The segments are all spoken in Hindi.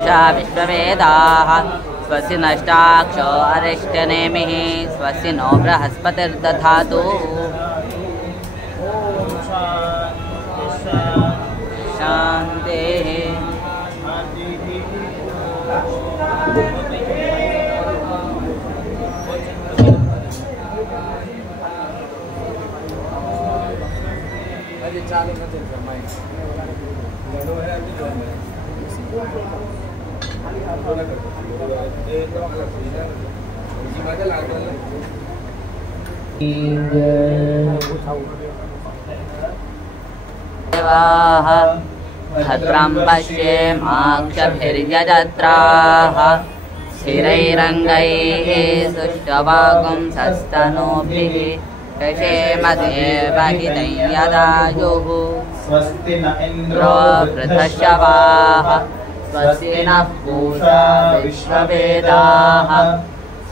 विश्ववेदाः स्वस्ति नष्टाक्षो अरिष्टनेमिः स्वस्ति नो बृहस्पतिर्दधातु। शान्तिः। भद्रं पश्येमाक्षभिर्यजत्राः स्थिरैरङ्गैः सुष्ठुवागुंसस्तनूभिः दशेमदेवहितं यदायुः। स्वस्ति न इन्द्रो वृद्धश्रवाः स्वस्ति नः पूषा विश्ववेदाः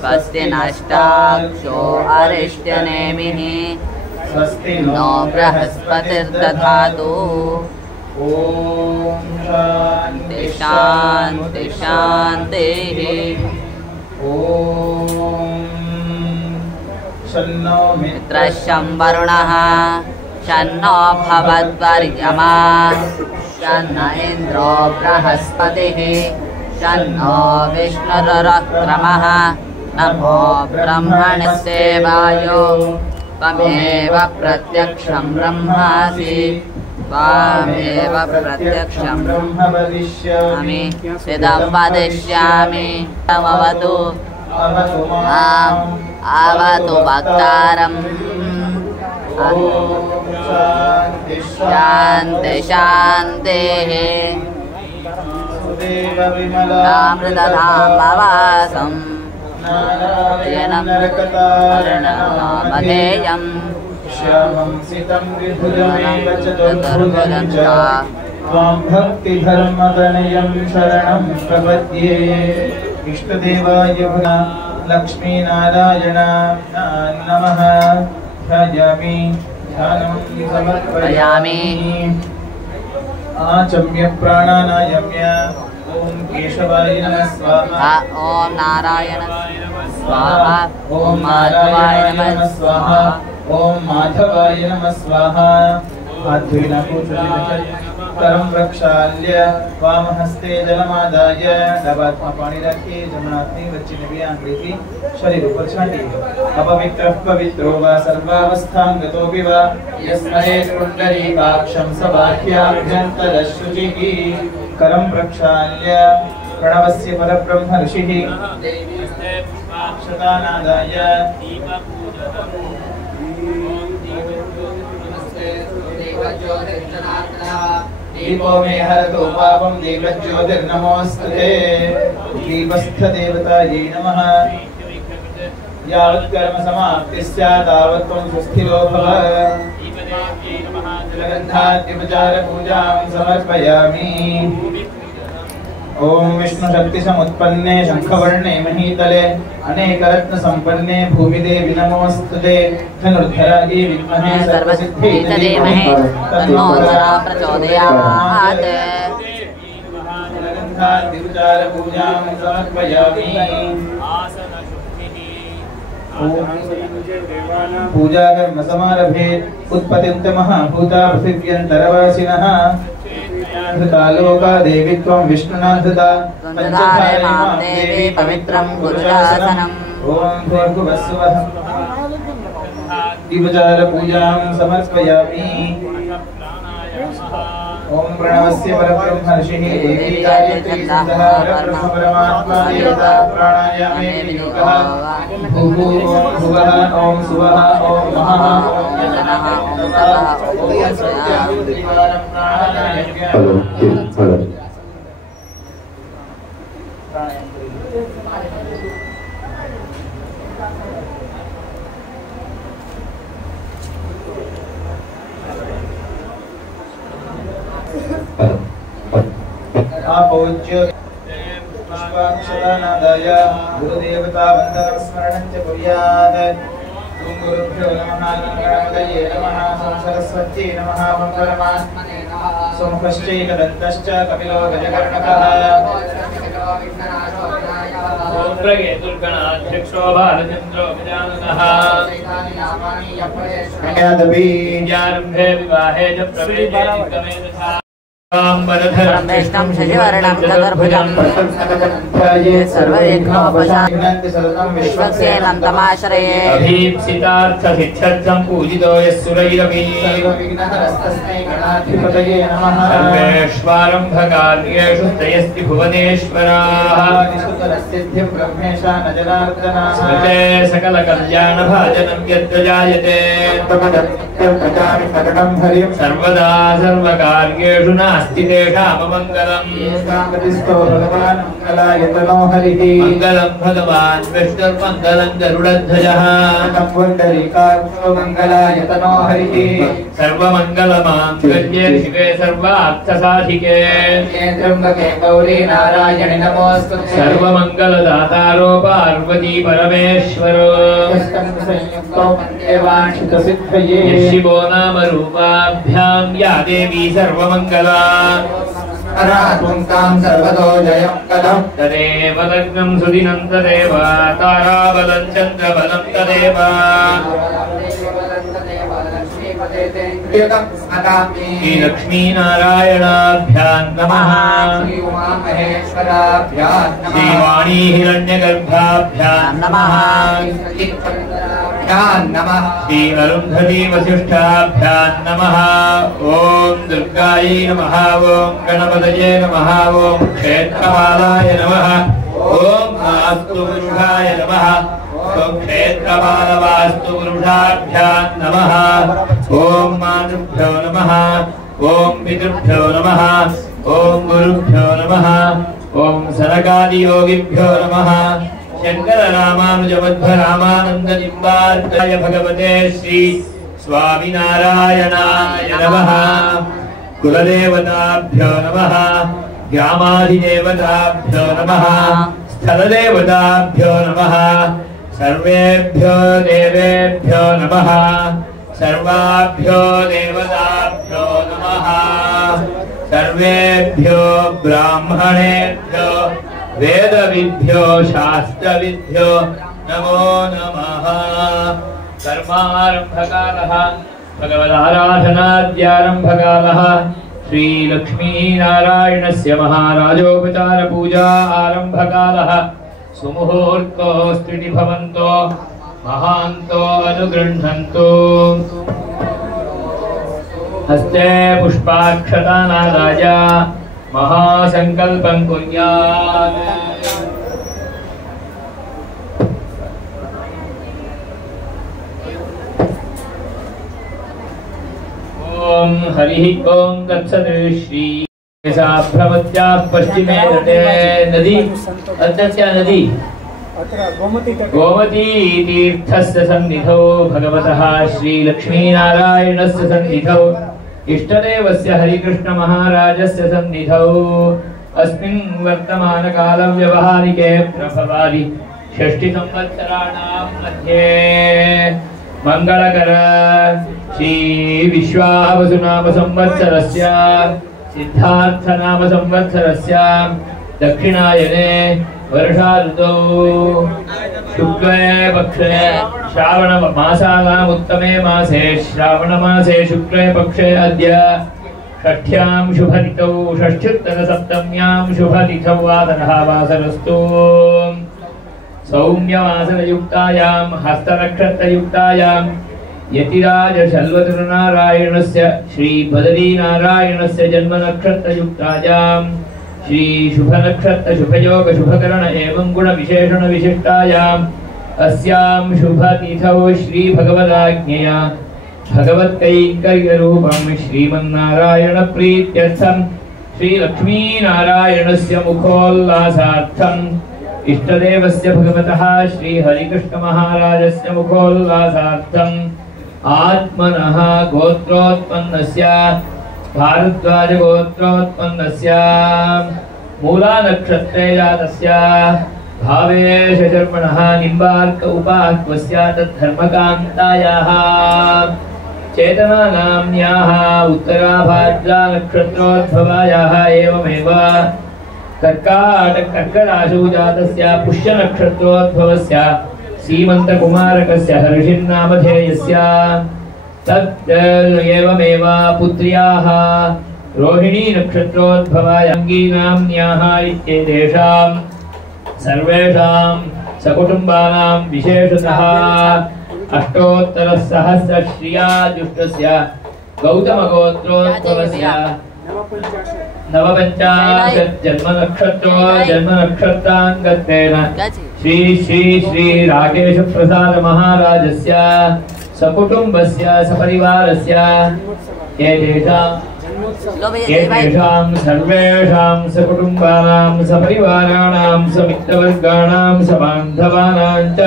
स्वस्ति नष्टाक्षो अरिष्टनेमिः स्वस्ति नो बृहस्पतिर्दधातु। ॐ शान्ति शान्ति शान्तिः। ॐ शन्नो मित्रः शं वरुणः शन्नो भवद्वर्यमा शन्न इन्द्रो बृहस्पतिः शन्नो विष्णुरुक्रमः नमो ब्रह्मणस्तेवायो त्वमेव प्रत्यक्षं ब्रह्मासि त्वामेव प्रत्यक्षं ब्रह्म वदिष्यामि इदं वदिष्यामि तमवतु आवतु वक्तारम्। शान्ति शान्तिः। अमृतधामवासम् नारायणं श्यामं सितं विभुजमेव चतुर्भुजं च त्वां भक्तिधर्मगणयं शरणं प्रपद्ये। इष्टदेवाय लक्ष्मीनारायणाय नमः। ध्यायामि ध्यानं समर्पयामि। आचम्य प्राणानायम्य ॐ केशवाय नमः स्वाहा ॐ नारायणाय नमः स्वाहा ॐ माधवाय नमः स्वाहा ॐ माधवाय नमः स्वाहा। करं प्रक्षाल्य वामहस्ते जलमादाय डबात्मा पानी रखिए जमुनाग्नि वच्चिनवी आंगली शरीर ऊपर छाटिए। अपवित्रः पवित्रो वा सर्वावस्थां गतोऽपि वा यस्महे पुण्डरीकाक्षं सबाह्याभ्यन्तरशुचिः। करं प्रक्षाल्य प्रणवस्य परब्रह्म ऋषिः शतानादाय दीपो मे हरतु पापं दीपज्योतिर्नमोऽस्तुते। दीपस्थदेवतायै नमः। यावत् कर्म समाप्तिः स्यात् तावत् त्वं सुस्थिरो भव। जलगन्धाद्युपचारपूजां समर्पयामि। ओम विष्णु शक्ति समुत्पन्ने शंखवर्णे महीतले अनेकरत्न संपन्ने भूमिदेवी नमोस्तुते। धनुर्धरायै विद्महे सर्वसिद्धिये धीमहि तन्नो प्रचोदयात्। जलगन्धाद्युपचार पूजां समर्पयामि। पूजा कर्म समारभे उत्पत्तितमः भूता पृथिव्यन्तरवासिनः। धृतालोका देवी त्वं विष्णुना धृता पंचधारे मां देवी पवित्रं गुरुशासनम्। ॐ भूर्भुवस्सुवः दीपचार पूजां समर्पयामि। ॐ प्रणवस्य परब्रह्म ऋषिः देवी गायत्री सिद्धः परब्रह्म परमात्मा देवता प्राणायामे विनियोगः। भुवः ॐ सुवः ॐ महः ॐ यजनः ॐ तपः ॐ सत्यं त्रिवारं प्राणायाम्य। पूज्य पुष्पाक्षरानादाय गुरुदेवता वंदनं स्मरणं च कुर्यात्। गुरुभ्यो नमः। गणपतये नमः। सरस्वत्यै नमः। परमात्मने नमः। सोमश्चैकदन्तश्च कपिलो गजकर्णकः प्रगे दुर्गणाध्यक्षो बालचन्द्रो गजाननः ज्ञारम्भे विवाहे च प्रवेशे निगमे तथा वैष्णव शशिवर्णं चतुर्भुजं विश्वक्सेनं तमाश्रये अभीप्सितार्थसिद्ध्यर्थं पूजितो यः सुरैरपि सर्वेष्वारम्भकार्येषु त्रयस्ति भुवनेश्वराः स्मृते सकलकल्याणभाजनं यत्र जायते सर्वदा सर्वकार्येषु नास्ति तेषाममङ्गलम् मङ्गलं भगवान् विष्णुर्मङ्गलं गरुडध्वजः सर्वमङ्गलमाङ्गल्ये शिवे सर्वार्थसाधिके गौरी नारायणि नमोऽस्तुते सर्वमङ्गलदातारो पार्वती परमेश्वरो शिवो नाम रूपाभ्यां या देवी सर्वमङ्गला सर्वतो जयं कदं तदेव लग्नं सुदिनं तदेव ताराबलं चन्द्रबलं तदेव श्रीलक्ष्मीनारायणाभ्यां नमः श्रीवाणी हिरण्यगर्भाभ्यां नमः श्री अरुन्धती वसिष्ठाभ्यां नमः ॐ दुर्गायै नमः ॐ गणपतये नमः ॐ क्षेत्रपालाय नमः ॐ वास्तुपुरुषाय नमः ॐ क्षेत्रपालवास्तुपुरुषाभ्यां नमः ॐ मातृभ्यो नमः ॐ पितृभ्यो नमः ॐ गुरुभ्यो नमः ॐ सनकादियोगिभ्यो नमः शंकर रामानुजमध्व रामानंदनिम्बार्काय भगवते श्री स्वामिनारायणाय नमः कुलदेवताभ्यो नमः ग्रामाधिदेवताभ्यो नमः स्थलदेवताभ्यो नमः सर्वेभ्यो देवेभ्यो नमः सर्वाभ्यो देवताभ्यो नमः सर्वेभ्यो ब्राह्मणेभ्यो वेदविद्भ्यो शास्त्रविद्भ्यो नमो नमः कर्मारम्भकालः भगवदाराधनाद्यारम्भकालः श्रीलक्ष्मीनारायणस्य महाराजोपचारपूजा आरम्भकालः सुमुहूर्तोऽस्त्रिति भवन्तो महान्तो अनुगृह्णन्तु हस्ते पुष्पाक्षतानादाय महासंकल्पं कुर्यात् ॐ हरिः ॐ तत्सत् श्री भ्रमत्याः पश्चिमे तटे नदी अद्यस्य नदी गोमती तीर्थस्य सन्निधौ भगवतः श्रीलक्ष्मीनारायणस्य सन्निधौ इष्टदेवस्य हरिकृष्ण महाराजस्य सन्निधौ अस्मिन् वर्तमानकालव्यवहारिके प्रभवादि षष्टि संवत्सराणां मध्ये मंगलकर श्री विश्वावसुनाम संवत्सरस्य सिद्धार्थ नाम संवत्सरस्य दक्षिणायने वर्षा ऋतौ शुक्ले पक्षे श्रावण मासानाम् उत्तमे मासे श्रावण मासे शुक्ले पक्षे अद्य षष्ठ्यां शुभतिथौ षष्ठ्युत्तरसप्तम्यां शुभतिथौ वासरः वासरस्तु सौम्यवासनयुक्तायां हस्तनक्षत्रयुक्तायां यतिराज शल्वतरुनारायणस्य श्री बदरीनारायणस्य जन्मनक्षत्रयुक्तायां श्री शुभनक्षत्र शुभयोग शुभकरण एवं गुण विशेषण विशिष्टायाम् अस्यां शुभतिथौ श्री भगवदाज्ञया भगवत्कैङ्कर्यरूपं श्रीमन्नारायण प्रीत्यर्थं श्री लक्ष्मीनारायणस्य मुखोल्लासार्थम् इष्टदेवस्य भगवतः श्री हरिकृष्ण महाराजस्य मुखोल्लासार्थम् आत्मनः गोत्रोत्पन्नस्य भारद्वाज गोत्रोत्पन्नस्य मूला नक्षत्रे जातस्य भावेश शर्मणः निम्बार्क उपाह्वस्य तद्धर्मकान्तायाः चेतना नाम्न्याः उत्तराभाद्रा नक्षत्रोद्भवायाः एवमेव कर्कराशौ जातस्य पुष्यनक्षत्रोद्भवस्य सीमन्तकुमारकस्य हर्षिन्नामधेयस्य तत् एवमेव पुत्र्याः रोहिणी नक्षत्रोद्भवायाङ्गीनाम्न्याः इत्येतेषां सर्वेषां सकुटुम्बानां विशेषतः अष्टोत्तरसहस्रश्रियाजुष्टस्य गौतमगोत्रोद्भवस्य नवपञ्चाशत् जन्मनक्षत्राङ्गत्वेन श्री श्री श्री राकेशप्रसाद महाराजस्य सकुटुम्बस्य सपरिवारस्य एतेषां सर्वेषां सकुटुम्बानां सपरिवाराणां समित्रवर्गाणां सबान्धवानां च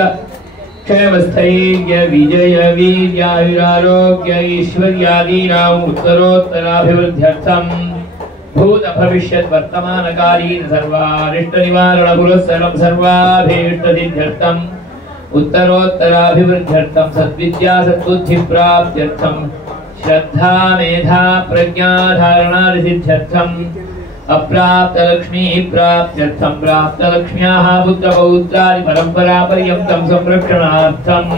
क्षेमस्थैर्य विजय वीर्यायुरारोग्य ऐश्वर्यादीनाम् उत्तरोत्तराभिवृद्ध्यर्थम् भूत भविष्यत् वर्तमानकालीन सर्वारिष्टनिवारण पुरस्सरं सर्वाभीष्टसिद्ध्यर्थम् उत्तरोत्तराभिवृद्ध्यर्थं सद्विद्या सद्बुद्धिप्राप्त्यर्थं श्रद्धा मेधा प्रज्ञाधारणासिद्ध्यर्थम् अप्राप्तलक्ष्मी प्राप्त्यर्थं प्राप्तलक्ष्म्याः पुत्रपौत्रादि परम्परापर्यन्तं संरक्षणार्थं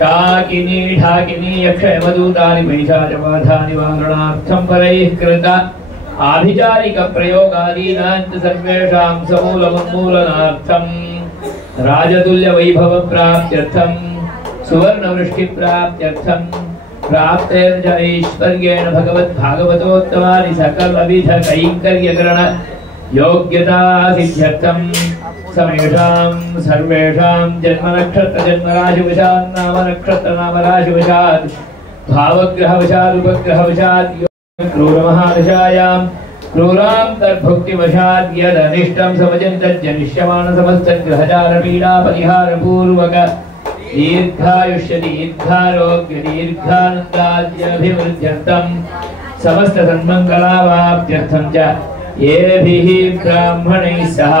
शाकिनी ढाकिनी यक्षयमदूतानि वैशाचबाधानिवारणार्थं परैः कृत आभिचारिकप्रयोगादीनां च सर्वेषां समूलमुन्मूलनार्थं राजतुल्यवैभवप्राप्त्यर्थं सुवर्णवृष्टिप्राप्त्यर्थं प्राप्तेर्ज ऐश्वर्येण भगवद्भागवतोत्तमानि सकलविध कैङ्कर्यकरण योग्यता सिद्ध्यर्थं समेषां सर्वेषां जन्मनक्षत्रजन्मराशिवशात् नामनक्षत्रनामराशिवशात् भावग्रहवशात् उपग्रहवशात् क्रूरमहादशायां क्रूरान्तर्भुक्तिवशात् यदनिष्टं समचिन्तयन्निष्यमानसमस्तग्रहचारपीडापरिहारपूर्वक दीर्घायुष्य दीर्घारोग्य दीर्घानन्दाद्यभिवृद्ध्यर्थं समस्त सन्मङ्गलावाप्त्यर्थं च येभिः ब्राह्मणैः सह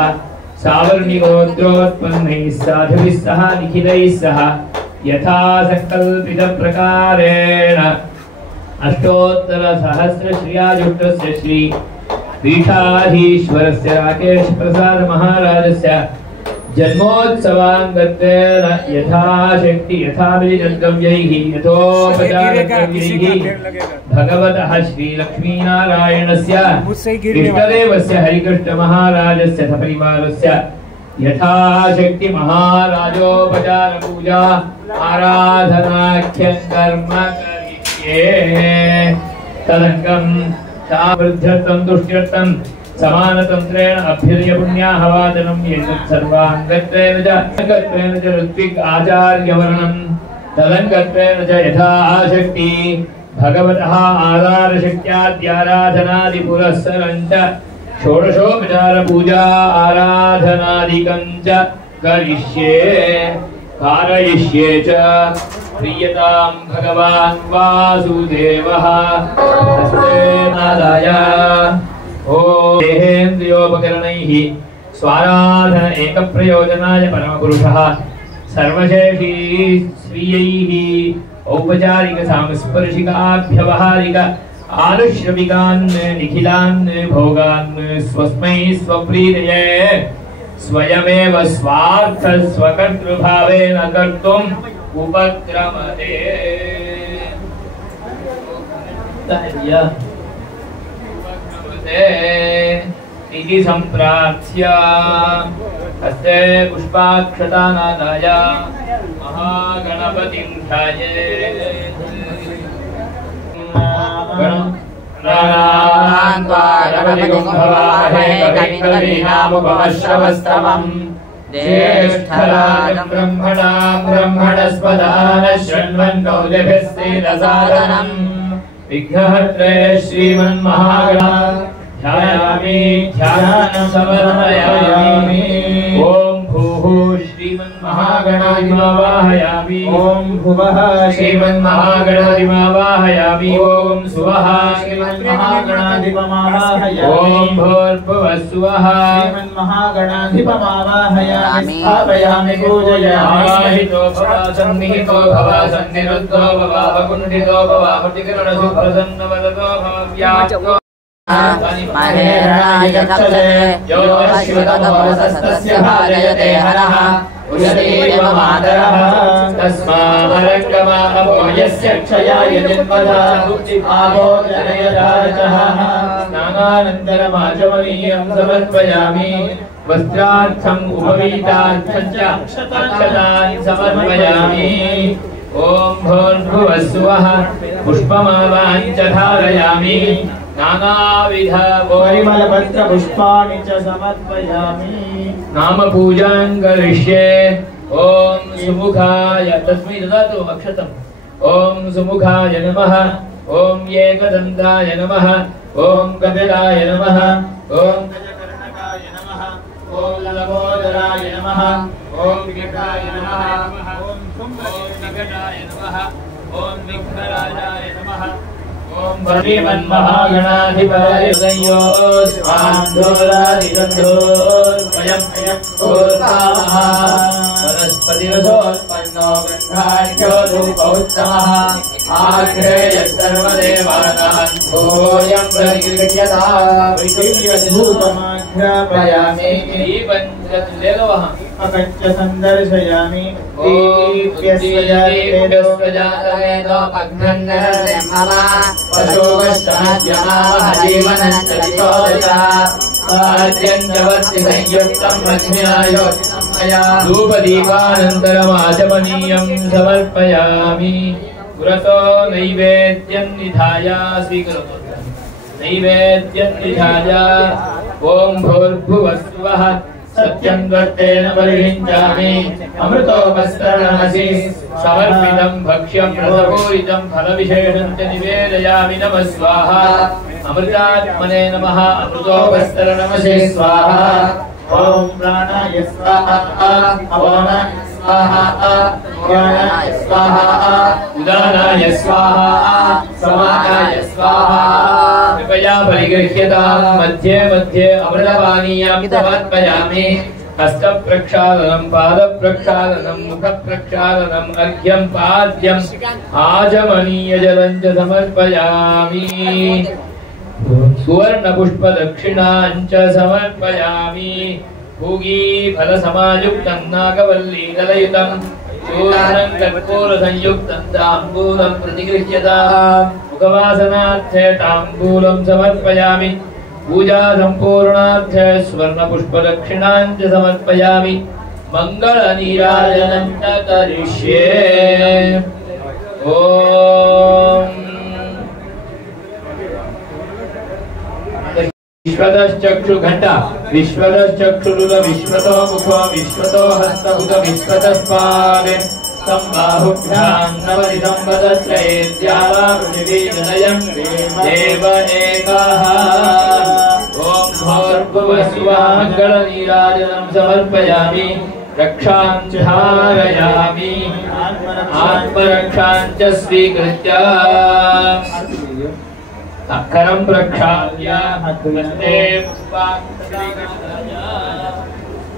सावर्णिगोत्रोत्पन्नैः साधुभिः सह निखिलैः सह यथा संकल्पितप्रकारेण अष्टोत्तरसहस्रश्रियाजुष्टस्य श्री पीठाधीश्वरस्य राकेशप्रसाद महाराजस्य जन्मोत्सवाङ्गत्वेन यथाशक्ति यथाविधिगम्यैः यथोपचारद्रव्यैः भगवतः श्रीलक्ष्मीनारायणस्य इष्टदेवस्य हरिकृष्णमहाराजस्य सपरिवारस्य यथाशक्ति महाराजोपचारपूजा आराधनाख्यं कर्म करिष्ये तदङ्गं तावृद्ध्यर्थं तुष्ट्यर्थं समानतन्त्रेण अभ्युदय पुण्याहवाचनं एतत् सर्वाङ्गत्वेन च ऋत्विक् आचार्यवर्णं तदङ्गत्वेन च यथा आशक्ति भगवतः आधारशक्त्याद्याराधनादिपुरस्सरं च षोडशोपचारपूजा आराधनादिकं च करिष्ये कारयिष्ये च प्रीयतां भगवान् वासुदेवः हस्ते नादाय ओम देहेन्द्रियोपकरणैः स्वाराधन एकप्रयोजनाय परमपुरुषः सर्वशेषी स्वीयैः औपचारिक सांस्पर्शिकाभ्यवहारिक आनुश्रमिकान् निखिलान् भोगान् स्वस्मै स्वप्रीतये स्वयमेव स्वार्थ स्वकर्तृभावेन कर्तुम् उपक्रमते इति सम्प्रार्थ्य हस्ते पुष्पाक्षतानादाय महागणपतिं ध्यायेत् ज्येष्ठराजं ब्रह्मणां ब्रह्मणस्पदान शृण्वन् कौलिभिस्तेजसादनं विघ्नहर्त्रे श्रीमन्महागणाधिपतये ध्यायामि ध्यानं समर्पयामि ओम भूः श्रीमन्महागणाधिपमावाहयामि ओम भुवः श्रीमन्महागणाधिपमावाहयामि ओम सुवः श्रीमन्महागणाधिपमावाहयामि ओम भूर्भुवः सुवः श्रीमन्महागणाधिपमावाहयामि स्थापयामि पूजयामि आहितो भव सन्निहितो भव सन्निरुद्धो भव कुण्डितो भव मुटिकरणसुप्रसन्नवदतो भव व्याप्तो महेरणाय चक्षसे यो अश्वतमोसस्तस्य भाजयते हरः उषतीव मातरः तस्माहरङ्गमामो यस्य क्षयाय जन्मधा आगो जनयदाचः स्नानानन्तरमाचमनीयं समर्पयामि वस्त्रार्थम् उपवीतार्थं च अक्षतानि समर्पयामि ॐ भूर्भुवस्सुवः पुष्पमालानि च धारयामि नानाविध परिमलपत्र पुष्पाणि च समर्पयामि नाम पूजां करिष्ये ॐ सुमुखाय तस्मै ददातु अक्षतम् ॐ सुमुखाय नमः ॐ एकदन्ताय नमः ॐ कपिलाय नमः ॐ गजकर्णकाय नमः ॐ लंबोदराय नमः ॐ विकटाय नमः ॐ शुम्भनिकटाय नमः ॐ विघ्नराजाय नमः ॐ श्रीमन्महागणाधिपतये स्वान्दोरादिगन्धोर्वयं वनस्पतिरसोत्पन्नो गन्धाढ्यो धूपौत्तमः आघ्रेयः सर्वदेवानां भूयं प्रगृह्यताभूतमाघ्रापयामि दीपञ्चलेलवः अकच्च सन्दर्शयामि दीप्यस्वजातवेदो पघ्नन्नर्यममा पशोगश्चाद्यमावहजीवनञ्च दिशोदशा साध्यञ्चवर्ति संयुक्तं मध्यायोक्तं मया धूपदीपानन्तरमाचमनीयं समर्पयामि पुरतो नैवेद्यं निधाय स्वीकरोतु नैवेद्यं निधाय ॐ भूर्भुवस्सुवः सत्यं दत्तेन परिहिञ्चामि अमृतोपस्तरणमसि समर्पितं भक्ष्यं रसपूरितं फलविशेषं च निवेदयामि नमः स्वाहा अमृतात्मने नमः अमृतोपस्तरणमसि स्वाहा ॐ प्राणाय स्वाहा अपानाय स्वाहा ज्ञानाय स्वाहा उदानाय स्वाहा समानाय स्वाहा कृपया परिगृह्यतां मध्ये मध्ये अमृतपानीयं समर्पयामि हस्तप्रक्षालनं पादप्रक्षालनं मुखप्रक्षालनं अर्घ्यं पाद्यं आचमनीयजलं च समर्पयामि सुवर्णपुष्पदक्षिणां च समर्पयामि भूगी फलसमायुक्तं नागवल्लीदलयुतं चूर्णं कर्पूरसंयुक्तं ताम्बूलं प्रतिगृह्यताम् मुखवासनार्थे ताम्बूलं समर्पयामि पूजा सम्पूर्णार्थे स्वर्णपुष्पदक्षिणां च समर्पयामि मङ्गलनीराजनं च करिष्ये ॐ विश्वतश्चक्षुघण्टा विश्वतश्चक्षुरुद विश्वतो मुखो विश्वतो हस्तभुत विश्वतस्पाद सम्बाहुभ्यां नवनिधं वदत्रयेद्यावापृथिवीजनयं देव एकः ॐ भूर्भुवस्सुवः मङ्गलनीराजनं समर्पयामि रक्षां च धारयामि आत्मरक्षां च स्वीकृत्य अक्षरं प्रक्षाल्य हस्ते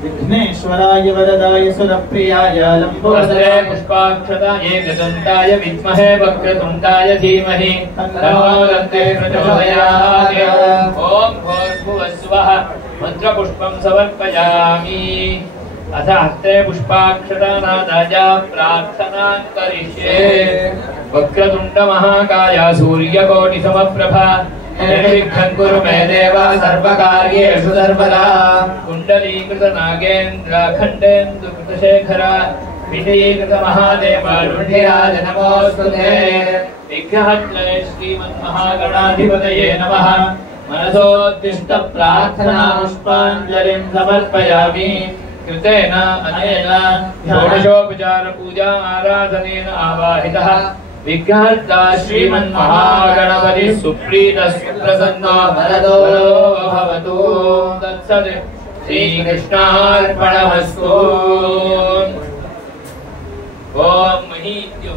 विघ्नेश्वराय वरदाय सुरप्रियाय लंबोदरे पुष्पाक्षताय एकदन्ताय विद्महे वक्रतुण्डाय धीमहि तन्नो दन्ते प्रचोदयात् ॐ भूर्भुवस्सुवः मन्त्रपुष्पं समर्पयामि अथ हस्ते पुष्पाक्षतानादाय प्रार्थनां करिष्ये वक्रतुण्डमहाकाय सूर्यकोटिसमप्रभा निर्विघ्नं कुरु मे देव सर्वकार्येषु सर्वदा कुण्डलीकृतनागेन्द्रखण्डेन्दुकृतशेखर विजयीकृतमहादेव लुण्ठिराज नमोऽस्तुते विघ्नहत्रे श्रीमन्महागणाधिपतये नमः मनसोत्तिष्ठ प्रार्थना पुष्पाञ्जलिं समर्पयामि कृतेन अनेन षोडशोपचार पूजा आराधनेन आवाहितः विघ्नहर्ता श्रीमन्महागणपतिः सुप्रीतः सुप्रसन्नो वरदो भवतु तत्सत् श्रीकृष्णार्पणमस्तु ॐ महीद्यो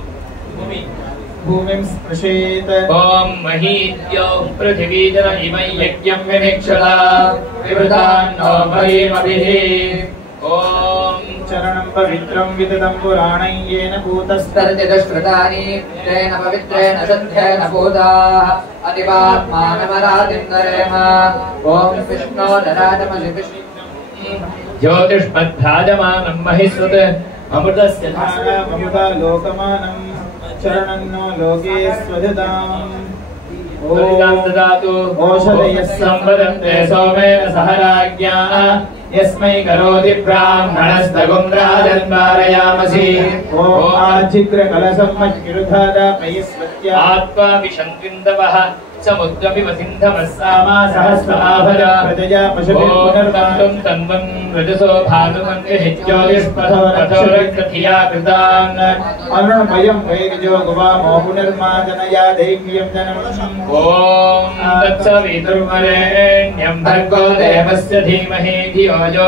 भूमिं स्पृशेत ॐ महीद्यो पृथिवीजन इमै यज्ञं विमिक्षला विवृतान्नो महीमभिः ॐ चरणं पवित्रं विदतं पुराणं येन भूतस्तर्तिदुष्कृतानि तेन पवित्रेण शुद्धेन भूताः अतिपात्मानमरादिन्दरेम ॐ विष्णो ददातमसि विष्णु ज्योतिष्मद्भ्राजमानं महिस्वत् अमृतस्य धाराममुदा लोकमानं शरणं नो लोके स्वधताम् ओम ददातु ओषधयः संवदन्ते सोमेन सह राज्ञाः यस्मै करोति ब्राह्मणस्तगुं राजन्वारयामसि ओम आजिग्रकलशं मज्जिरुधादा पयस्वत्या आत्मा विशन्तिन्दवः समुद्रपि वसिन्धमस्सामा सहस्राभजा प्रजया पशुभिः पुनर्वन्तुं तन्वं रजसो भानुमन्त्रि हिज्योतिष्पथोरक्षथिया कृतान् अरुणमयं वैर्यो गुवामो पुनर्मादनया दैव्यं जनम् ॐ तत्सवितुर्वरेण्यं भर्गो देवस्य धीमहि धियो यो